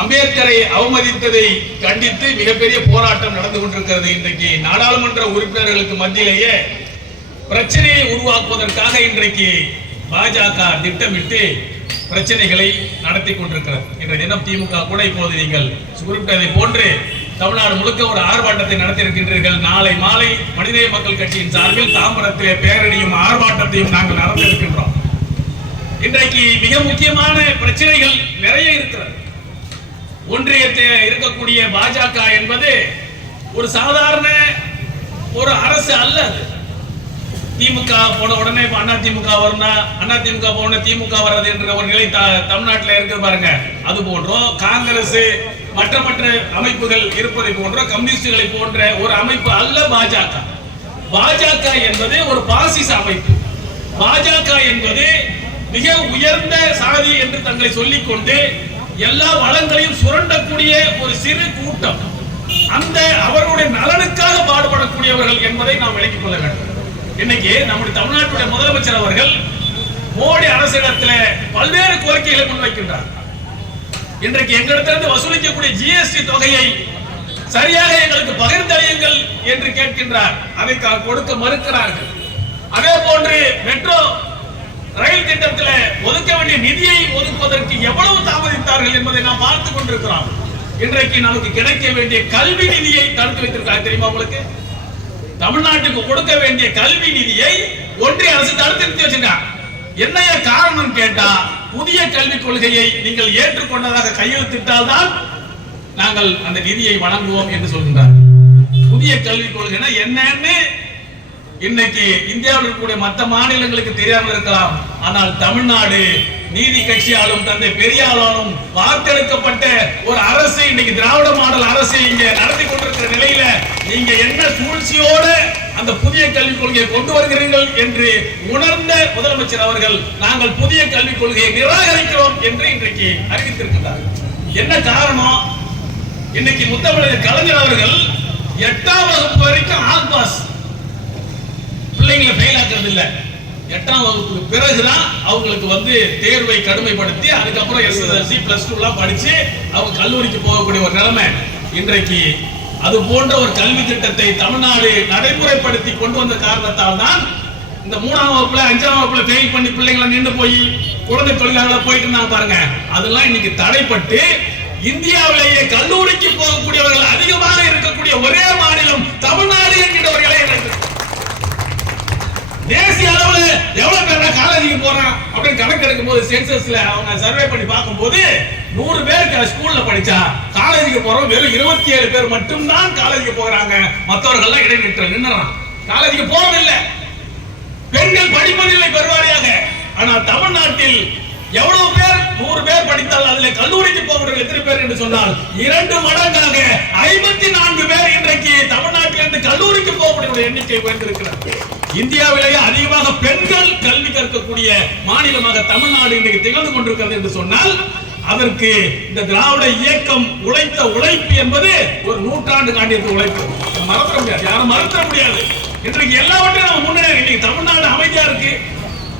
அம்பேத்கரை அவமதித்ததை கண்டித்து மிகப்பெரிய போராட்டம் நடந்து கொண்டிருக்கிறது. இன்றைக்கு நாடாளுமன்ற உறுப்பினர்களுக்கு மத்தியிலேயே பிரச்சனையை உருவாக்குவதற்காக இன்றைக்கு பாஜக திட்டமிட்டு பிரச்சனைகளை நடத்தி கொண்டிருக்கிறது. இன்றைய தினம் திமுக கூட இப்போது நீங்கள் குறிப்பிட்டதை போன்று தமிழ்நாடு முழுக்க ஒரு ஆர்ப்பாட்டத்தை நடத்தியிருக்கின்றீர்கள். நாளை மாலை மனிதநேய மக்கள் கட்சியின் சார்பில் தாம்பரத்திலே பேரணியும் ஆர்ப்பாட்டத்தையும் நாங்கள் நடத்திருக்கின்றோம். இன்றைக்கு மிக முக்கியமான பிரச்சனைகள் நிறைய இருக்கிறது. ஒன்றியத்தில் இருக்கக்கூடிய பாஜக என்பது ஒரு சாதாரண ஒரு அரசு அல்ல. திமுக போன உடனே அண்ணா திமுக வரும்னா அண்ணா திமுக போன திமுக வர்றது என்ற ஒரு நிலை தமிழ்நாட்டில் இருக்கு பாருங்க. அது போன்றோ காங்கிரஸ் மற்ற அமைப்புகள் இருப்பதை போன்ற கம்யூனிஸ்டுகளை போன்ற ஒரு அமைப்பு அல்ல பாஜக. பாஜக என்பது ஒரு பாசிச அமைப்பு. பாஜக என்பது மிக உயர்ந்த சாதி என்று தங்களை சொல்லிக் கொண்டு எல்லா வளங்களையும் சுரண்டக்கூடிய ஒரு சிறு கூட்டம். அந்த அவர்களுடைய நலனுக்காக பாடுபடக்கூடியவர்கள் என்பதை நாம் விளங்கிக் கொள்ள வேண்டும். இன்னைக்கு நம்முடைய தமிழ்நாட்டுடைய முதலமைச்சர் அவர்கள் மோடி அரசிடத்தில் பல்வேறு கோரிக்கைகளை முன்வைக்கின்றார். இன்றைக்கு எங்களிடத்திலிருந்து வசூலிக்கக்கூடிய ஜிஎஸ்டி தொகையை சரியாக எங்களுக்கு பகிர்ந்தளியுங்கள் என்று கேட்கின்றார். அதை கொடுக்க மறுக்கிறார்கள். அதே போன்று மெட்ரோ ரயில் திட்டத்தில் ஒதுக்க வேண்டிய நிதியை ஒதுக்குவதற்கு எவ்வளவு தாமதித்தார்கள் என்பதை நாம் பார்த்துக் கொண்டிருக்கிறோம். இன்றைக்கு நமக்கு கிடைக்க வேண்டிய கல்வி நிதியை தடுத்து வைத்திருக்காங்க. தெரியுமா உங்களுக்கு? தமிழ்நாட்டுக்கு கொடுக்க வேண்டிய கல்வி நிதியை ஒன்றிய அரசு தடுத்து நிறுத்தி வச்சிருக்காங்க. என்னைய காரணம் கேட்டா, புதிய கல்விக் கொள்கையை நீங்கள் ஏற்றுக்கொண்டதாக கையெழுத்திட்டால் தான் நாங்கள் அந்த நிதியை வழங்குவோம் என்று சொல்கின்றார். புதிய கல்விக் கொள்கைனா என்னன்னு இன்னைக்கு இந்தியாவில் இருக்கக்கூடிய மற்ற மாநிலங்களுக்கு தெரியாமல் இருக்கலாம். ஆனால் தமிழ்நாடு நீதி கட்சியாலும் தந்தை பெரியாராலும் வார்த்தெடுக்கப்பட்ட ஒரு அரசு, இன்னைக்கு திராவிட மாடல் அரசு இங்க நடத்தி கொண்டிருக்கிற நிலையில நீங்க என்ன சூழ்ச்சியோட அந்த புதிய கல்விக் கொள்கையை கொண்டு வருகிறீர்கள் என்று உணர்ந்த முதலமைச்சர் அவர்கள் நாங்கள் புதிய கல்விக் கொள்கையை நிராகரிக்கிறோம் என்று இன்றைக்கு அறிவித்திருக்கிறார். என்ன காரணம்? இன்னைக்கு முத்தமிழர் கலைஞர் அவர்கள் 8ஆம் வகுப்பு வரைக்கும் ஆல் பாஸ், பிள்ளைங்களை ஃபெயில் ஆக்குறது இல்ல. 8ஆம் வகுப்புக்கு பிறகுதான் அவங்களுக்கு தேர்வை கடுமைப்படுத்தி அதுக்கப்புறம் SSLC +2 எல்லாம் படிச்சு அவங்க கல்லூரிக்கு போகக்கூடிய ஒரு நிலைமை. இன்றைக்கு அது போன்ற ஒரு கல்வி திட்டத்தை தமிழ்நாடு நடைமுறைப்படுத்தி கொண்டு வந்த காரணத்தால் தான் இந்த 3ஆம் வகுப்புல 5ஆம் வகுப்புல ஃபெயில் பண்ணி பிள்ளைங்களை நின்று போய் குழந்தை தொழிலாளர்களா போயிட்டு இருந்தாங்க பாருங்க. அதெல்லாம் இன்னைக்கு தடைப்பட்டு இந்தியாவிலேயே கல்லூரிக்கு போகக்கூடியவர்கள் அதிகமாக இருக்கக்கூடிய ஒரே மாநிலம் தமிழ்நாடு என்கிற ஒரு நிலை இருக்கு. தேசிய அளவுல எவ்வளவு பேர் காலேஜுக்கு போறான் அப்படின்னு கணக்கு எடுக்கும் போது சென்சஸ்ல அவங்க சர்வே பண்ணி பார்க்கும்போது 100 பேருக்கு ஸ்கூல்ல படிச்சா காலேஜுக்கு போறோம் வெறும் 27 பேர் மட்டும் தான் காலேஜுக்கு போறாங்க. மற்றவர்கள் எல்லாம் இடைநிற்றல் நின்னுறான், காலேஜுக்கு போறதில்லை. பெண்கள் படிப்பதில்லை பெருவாரியாக. ஆனால் தமிழ்நாட்டில் எவ்வளவு பேர் 100 பேர் படித்தால் அதுல கல்லூரிக்கு போகிறவர்கள் எத்தனை பேர் என்று சொன்னால் 2 மடங்காக 54 பேர் இன்றைக்கு தமிழ்நாட்டிலிருந்து கல்லூரிக்கு போகக்கூடிய எண்ணிக்கை உயர்ந்திருக்கிறது. இந்தியாவிலேயே அதிகமாக பெண்கள் கல்வி கற்கக்கூடிய மாநிலமாக தமிழ்நாடு இன்றைக்கு திகழ்ந்து கொண்டிருக்கிறது என்று சொன்னால் அதற்கு இந்த திராவிட இயக்கம் உழைத்த உழைப்பு என்பது ஒரு நூற்றாண்டு காண்டியத்து உழைப்பு. மறக்க முடியாது, யாரும் மறக்க முடியாது. இன்றைக்கு எல்லாவற்றையும் நம்ம முன்னேறி இன்னைக்கு தமிழ்நாடு அமைதியா இருக்கு.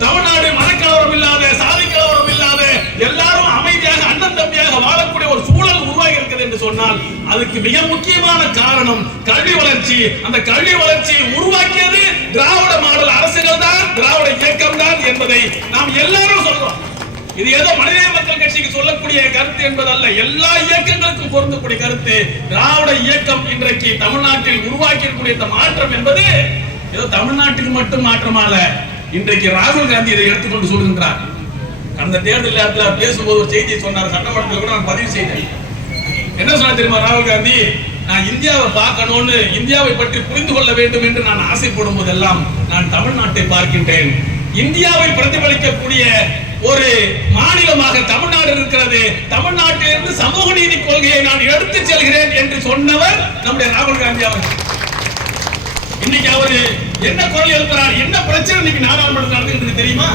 தமிழ்நாடு மனக்கலவரம் இல்லாத, சாதி கலவரம் இல்லாத, எல்லாரும் அமைதியாக அண்ணன் தம்பியாக வாழக்கூடிய ஒரு சூழல் உருவாகி இருக்கிறது என்று சொன்னால் அதுக்கு மிக முக்கியமான காரணம் கல்வி வளர்ச்சி. அந்த கல்வி வளர்ச்சியை உருவாக்கியது திராவிட மாடல் அரசுகள் தான், திராவிட இயக்கம் தான் என்பதை நாம் எல்லாரும் சொல்றோம். இது ஏதோ மனிதநேய மக்கள் கட்சிக்கு சொல்லக்கூடிய கருத்து என்பதல்ல, எல்லா இயக்கங்களுக்கும் பொருந்தக்கூடிய கருத்து. திராவிட இயக்கம் இன்றைக்கு தமிழ்நாட்டில் உருவாக்கி இருக்கக்கூடிய இந்த மாற்றம் என்பது ஏதோ தமிழ்நாட்டுக்கு மட்டும் மாற்றமால. இன்றைக்கு ராகுல் காந்தி இதை எடுத்துக்கொண்டு சொல்கின்றார். அந்த தேர்தல் நேரத்தில் பேசும்போது ஒரு செய்தியை சொன்னார், சட்டமன்றத்தில் கூட நான் பதிவு செய்தேன். என்ன சொன்ன தெரியுமா ராகுல் காந்தி? நான் இந்தியாவை பார்க்கணும்னு, இந்தியாவை பற்றி புரிந்து கொள்ள வேண்டும் என்று நான் ஆசைப்படும் போதெல்லாம் நான் தமிழ்நாட்டை பார்க்கின்றேன். இந்தியாவை பிரதிபலிக்கக்கூடிய ஒரு மாநிலமாக தமிழ்நாடு இருக்கிறது. தமிழ்நாட்டிலிருந்து சமூக நீதி கொள்கையை நான் எடுத்து செல்கிறேன் என்று சொன்னவர் நம்முடைய ராகுல் காந்தி அவர்கள். இன்னைக்கு அவரு என்ன குரல் எழுப்புறார், என்ன பிரச்சனை இன்னைக்கு நாடாளுமன்றத்தில் நடந்துகிட்டு தெரியுமா?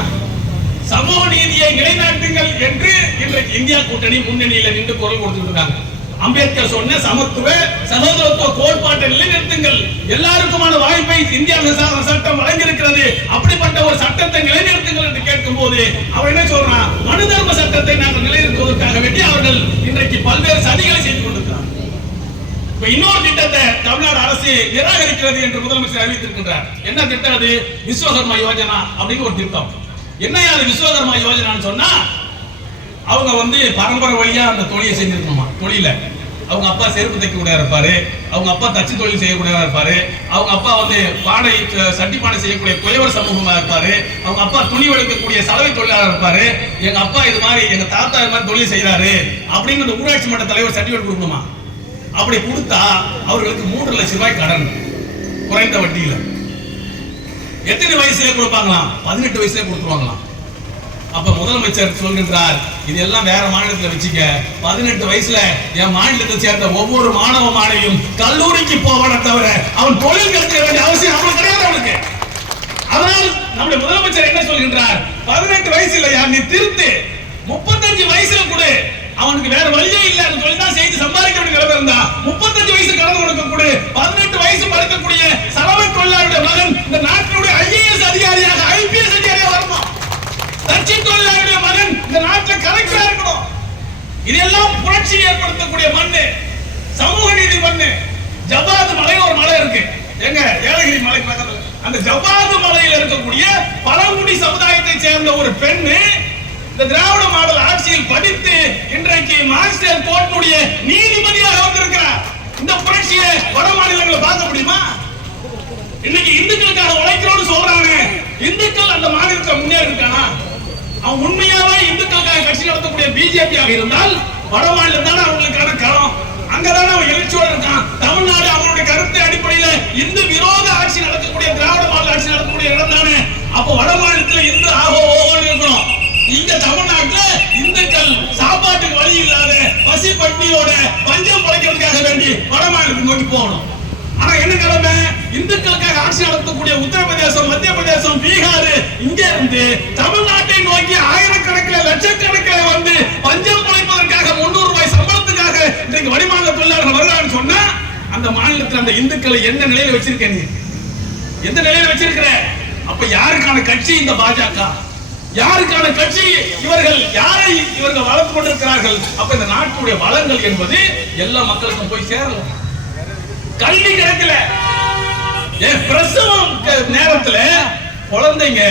சமூக நீதியை நிலைநாட்டுங்கள் என்று இன்றைக்கு இந்தியா கூட்டணி முன்னணியில நின்று குரல் கொடுத்துட்டு இருக்காங்க. அம்பேத்கர் சொன்ன சமத்துவ சகோதரத்துவ கோட்பாட்டை நிலைநிறுத்துங்கள், எல்லாருக்குமான வாய்ப்பை இந்தியா சட்டம் வழங்கியிருக்கிறது, அப்படிப்பட்ட ஒரு சட்டத்தை நிலைநிறுத்துங்கள் என்று கேட்கும் போது அவர் என்ன சொல்றான்? மனு தர்ம சட்டத்தை நாங்கள் நிலைநிறுத்துவதற்காக வேண்டி அவர்கள் இன்றைக்கு பல்வேறு சதிகளை செய்து கொண்டிருக்கிறார். இப்ப இன்னொரு திட்டத்தை தமிழ்நாடு அரசு நிராகரிக்கிறது என்று முதலமைச்சர் அறிவித்திருக்கின்றார். என்ன திட்டம் அது? விஸ்வகர்மா யோஜனா அப்படின்னு ஒரு திட்டம். என்ன அது விஸ்வகர்மா யோஜனான்னு சொன்னா, அவங்க பரம்பரை வழியா அந்த தொழிலை செஞ்சிருக்கணுமா. தொழில அவங்க அப்பா செருப்பு தைக்கக்கூடியவா இருப்பாரு, அவங்க அப்பா தச்சு தொழில் செய்யக்கூடியவா இருப்பாரு, அவங்க அப்பா பாடை சட்டி பாடை செய்யக்கூடிய குயவர் சமூகமா இருப்பாரு, அவங்க அப்பா துணி வளர்க்கக்கூடிய சலவை தொழிலாளர் இருப்பாரு, எங்க அப்பா இது மாதிரி எங்க தாத்தா இது மாதிரி தொழில் செய்யறாரு அப்படின்னு அந்த ஊராட்சி மன்ற தலைவர் சர்டிபிகேட் கொடுக்கணுமா. அப்படி கொடுத்தா அவர்களுக்கு 3 லட்சம் ரூபாய் கடன் குறைந்த வட்டியில. எத்தனை வயசுல கொடுப்பாங்களாம்? 18 வயசுல கொடுத்துருவாங்களாம். அப்ப முதலமைச்சர் சொல்கின்றார், இதெல்லாம் வேற மாநிலத்தில் வச்சுக்க, 18 வயசுல என் மாநிலத்தை சேர்ந்த ஒவ்வொரு மாணவ மாணவியும் கல்லூரிக்கு போவான தவிர அவன் தொழில் கற்றுக்க வேண்டிய அவசியம் அவனுக்கு கிடையாது. அவனுக்கு அதனால் நம்முடைய முதலமைச்சர் என்ன சொல்கின்றார்? 18 வயசு இல்லையா, நீ திருத்து 35 வயசுல கூட அவனுக்கு வேற வழியே இல்ல, அந்த தொழில் தான் செய்து சம்பாதிக்க வேண்டிய நிலைமை இருந்தா 35 வயசு கடந்து கொடுக்க கூட 18 வயசு படிக்கக்கூடிய சலவை தொழிலாளருடைய மகன் இந்த நாட்டினுடைய IAS அதிகாரியாக IPS அதிகாரியாக வரணும். தச்சு தொழிலாளருடைய மகன் இந்த நாட்டில் கலெக்டரா இருக்கணும். இதெல்லாம் புரட்சி ஏற்படுத்தக்கூடிய மண்ணு, சமூக நீதி மண்ணு. ஜவ்வாது மலை ஒரு மலை இருக்கு, எங்க ஏலகிரி மலை பக்கத்துல. அந்த ஜவ்வாது மலையில் இருக்கக்கூடிய பழங்குடி சமுதாயத்தை சேர்ந்த ஒரு பெண்ணு இந்த திராவிட மாடல் ஆட்சியில் படித்து இன்றைக்கு மாஸ்டர் கோர்ட்டுடைய நீதிபதியாக வந்திருக்கிறார். இந்த புரட்சியை வட மாநிலங்களை பார்க்க முடியுமா? இன்னைக்கு இந்துக்களுக்காக உழைக்கிறோம்னு சொல்றாங்க. இந்துக்கள் அந்த மாநிலத்தில் முன்னேறி இருக்கானா? அவன் உண்மையாவே இந்துக்களுக்காக கட்சி நடத்தக்கூடிய பிஜேபியாக இருந்தால் வட மாநிலம் தானே அவங்களுக்கான களம். அங்கதானே அவன் எழுச்சியோடு இருக்கான். தமிழ்நாடு அவனுடைய கருத்து அடிப்படையில் இந்து விரோத ஆட்சி நடக்கக்கூடிய திராவிட மாடல் ஆட்சி நடக்கக்கூடிய இடம் தானே. அப்ப வட மாநிலத்தில் இந்து ஆகோ ஓகோன்னு இருக்கணும். இங்க தமிழ்நாட்டில் இந்துக்கள் சாப்பாட்டுக்கு வழி இல்லாத பசி பட்டினியோட பஞ்சம் படைக்கிறதுக்காக வேண்டி வட மாநிலத்துக்கு நோக்கி போகணும். ஆனா என்ன நிலைமை? இந்துக்களுக்காக ஆட்சி நடத்தக்கூடிய உத்தரப்பிரதேசம், மத்திய பிரதேசம், பீகார் இங்க இருந்து தமிழ்நாட்டை நோக்கி ஆயிரக்கணக்கில் லட்சக்கணக்கில் பஞ்சம் படைப்பதற்காக 300 ரூபாய் சம்பளத்துக்காக இன்றைக்கு வடிமாநில தொழிலாளர்கள் வருகிறான்னு சொன்னா, அந்த மாநிலத்தில் அந்த இந்துக்களை எந்த நிலையில வச்சிருக்க? நீ எந்த நிலையில வச்சிருக்கிற? அப்ப யாருக்கான கட்சி இந்த பாஜக? யாருக்கான கட்சி இவர்கள்? யாரை இவர்கள் வளர்த்து கொண்டிருக்கிறார்கள்? அப்ப இந்த நாட்டுடைய வளங்கள் என்பது எல்லா மக்களுக்கும் போய் சேரலாம். கல்வி கிடைக்கல, பிரசவம் நேரத்துல குழந்தைங்க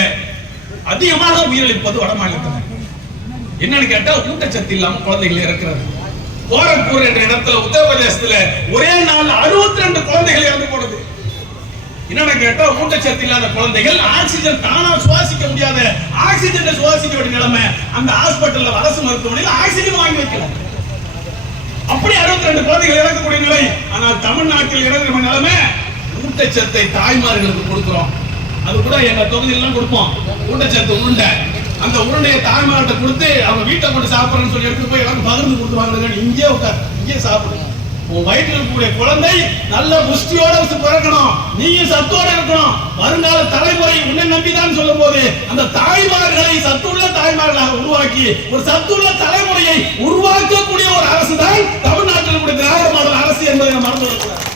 அதிகமாக உயிரிழப்பது வட மாநிலத்தில். என்னன்னு கேட்டா ஊட்டச்சத்து இல்லாம குழந்தைகள் இறக்கிறது. கோரக்பூர் என்ற இடத்துல உத்தரப்பிரதேசத்துல ஒரே நாள் 62 குழந்தைகள் இறந்து போனது. என்னன்னு கேட்டா ஊட்டச்சத்து இல்லாத குழந்தைகள் ஆக்சிஜன் தானா சுவாசிக்க முடியாத ஆக்சிஜன் சுவாசிக்க வேண்டிய நிலைமை. அந்த ஹாஸ்பிட்டல்ல அரசு மருத்துவமனையில் ஆக்சிஜன் வாங்கி வைக்கல. அப்படி 62 குழந்தைகள் இறக்கக்கூடிய நிலை. ஆனால் தமிழ்நாட்டில் இறங்குற நிலைமை ஊட்டச்சத்தை தாய்மார்களுக்கு கொடுக்கிறோம். அது கூட எங்க தொகுதியெல்லாம் கொடுப்போம். ஊட்டச்சத்து உருண்டை, அந்த உருண்டையை தாய்மார்கிட்ட கொடுத்து அவங்க வீட்டை கொண்டு சாப்பிடறேன்னு சொல்லி எடுத்து போய் எல்லாரும் பகிர்ந்து கொடுத்துருவாங்க. இங்கே உட்கார், இங்கே சாப்பிடுங்க. உன் வயிற்றில் இருக்கக்கூடிய குழந்தை நல்ல புஷ்டியோட பிறக்கணும், நீயும் சத்தோட இருக்கணும். வருங்கால தலைமுறை உன்னை நம்பிதான் சொல்லும் போது அந்த தாய்மார்களை சத்துள்ள தாய்மார்களாக உருவாக்கி ஒரு சத்துள்ள தலைமுறையை உருவாக்கக்கூடிய ஒரு அரசு தான் தமிழ்நாட்டில் திராவிட மாடல் அரசு என்பதை மறந்து விடக்கூடாது.